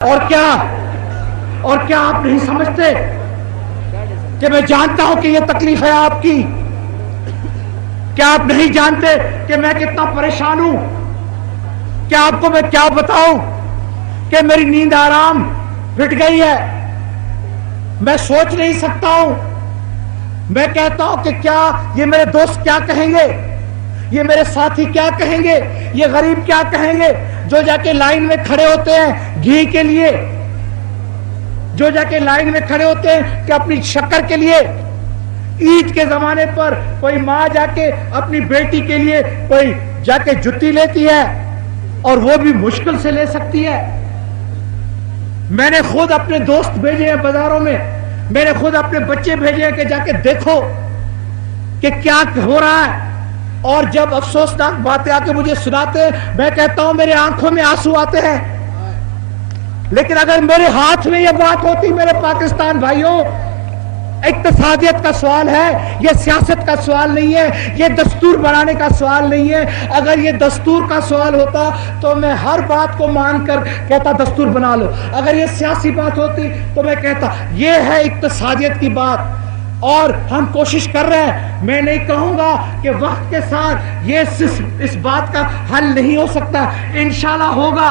اور کیا آپ نہیں سمجھتے کہ میں جانتا ہوں کہ یہ تکلیف ہے آپ کی؟ کیا آپ نہیں جانتے کہ میں کتنا پریشان ہوں؟ کیا آپ کو میں کیا بتاؤں کہ میری نیند آرام پھٹ گئی ہے؟ میں سوچ نہیں سکتا ہوں۔ میں کہتا ہوں کہ کیا یہ میرے دوست کیا کہیں گے، یہ میرے ساتھی کیا کہیں گے، یہ غریب کیا کہیں گے جو جا کے لائن میں کھڑے ہوتے ہیں گھی کے لیے، جو جا کے لائن میں کھڑے ہوتے ہیں کہ اپنی شکر کے لیے۔ عید کے زمانے پر کوئی ماں جا کے اپنی بیٹی کے لیے کوئی جا کے جتی لیتی ہے، اور وہ بھی مشکل سے لے سکتی ہے۔ میں نے خود اپنے دوست بھیجے ہیں بازاروں میں، میں نے خود اپنے بچے بھیجے ہیں کہ جا کے دیکھو کہ کیا ہو رہا ہے۔ اور جب افسوسناک باتیں آ کے مجھے سناتے ہیں، میں کہتا ہوں میرے آنکھوں میں آنسو آتے ہیں۔ لیکن اگر میرے ہاتھ میں یہ بات ہوتی میرے پاکستان بھائیوں، اقتصادیت کا سوال ہے، یہ سیاست کا سوال نہیں ہے، یہ دستور بنانے کا سوال نہیں ہے۔ اگر یہ دستور کا سوال ہوتا تو میں ہر بات کو مان کر کہتا دستور بنا لو۔ اگر یہ سیاسی بات ہوتی تو میں کہتا یہ ہے اقتصادیت کی بات، اور ہم کوشش کر رہے ہیں۔ میں نہیں کہوں گا کہ وقت کے ساتھ یہ اس بات کا حل نہیں ہو سکتا، انشاءاللہ ہوگا۔